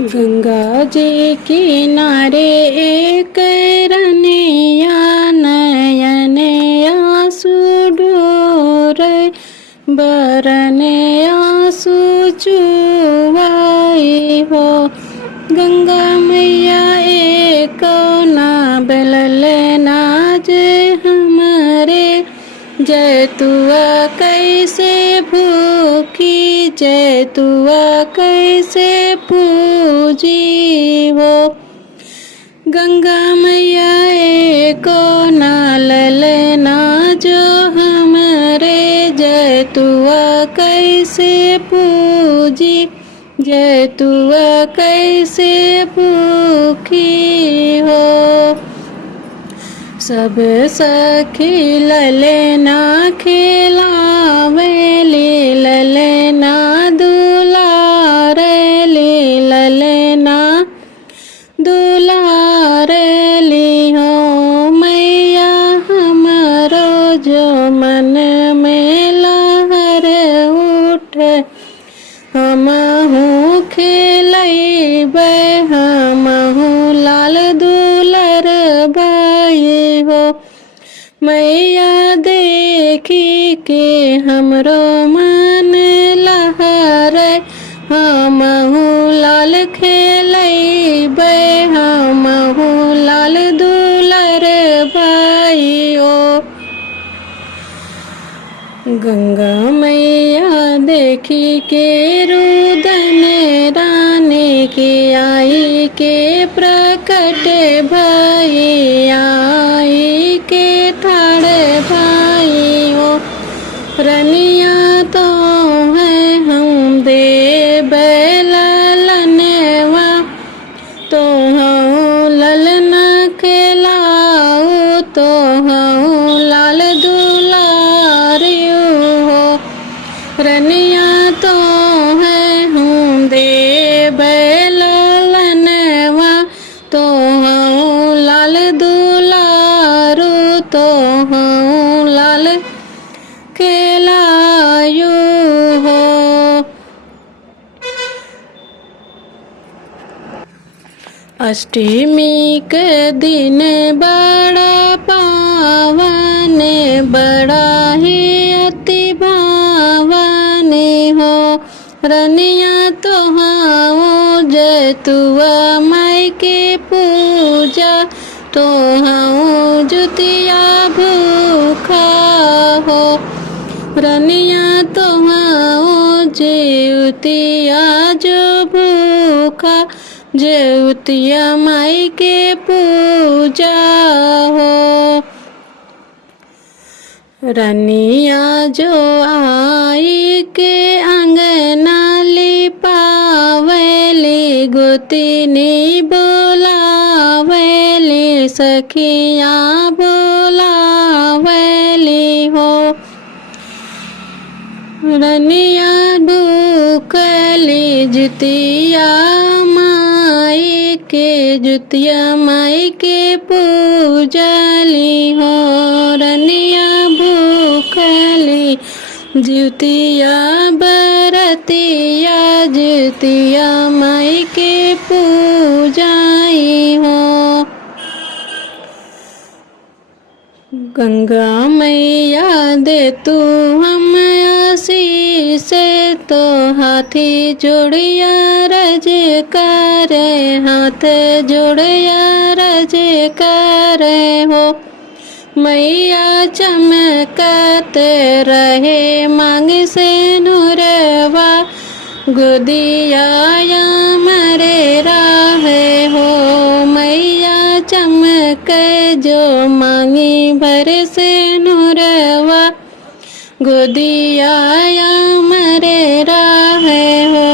गंगा जी किनारे एक रनिया नयन आंसू डोरे बरने आंसू चुवाई हो। गंगा मैया एक ना बलले नाज हमरे जैतुआ कैसे भूखी जैतुआ कैसे पूजी हो। गंगा मैया एको नाल लेना जो हमरे जैतुआ कैसे पूजी जैतुआ कैसे भूखी हो। सब सखी ललेना खिलावेली ललेना दुलारेली ललेना दुलारेली हो। मैया हमरो जो मन में लहर उठे हमहू खिलैबे हमहू लाल दुलर बाई हो। मैया देखी के हमरो मन लहरे हमहू लाल खेलैबे हमहू लाल दुलर बाई हो। गंगा मैया देखी के रुदन रानी के आई के प्रकट भई आई के ठाड़ भाई हो। रनिया तो है हम दे ललनवा तो हूँ ललना खिलाऊ तो हूँ लाल दुलारियो हो। रनिया तो है हूँ दे ललनवा तो हूँ लाल दुलारू तो हूँ लाल खिलायू हो। अष्टमी के दिन बड़ा पावन बड़ा ही अति भावन हो। रनिया तो हाँ जैतुआ माई के पूजा तो हाँ जुतिया भूखा हो। रनिया तो हाँ जेउतिया जो भूखा जेउतिया माई के पूजा हो। रनिया जो आई के अंगना लिपावेली गोतिनी बोलावेली सखिया बोलावेली हो। रनिया भूखली जुतिया माई के जुतिया माई के पूजली हो। रनिया भूखली जुतिया बरतिया जुतिया माई के पूजाई हो। गंगा मैया दे तू हम आशीष तो हाथी जोड़िया रज करे हाथ जोड़िया रज करे हो। मैया चमकत रहे मांग से नूरवा गोदिया मरे राहे हो। मैया चमक जो मांगी भर से नूरवा गोदिया मरे राहे हो।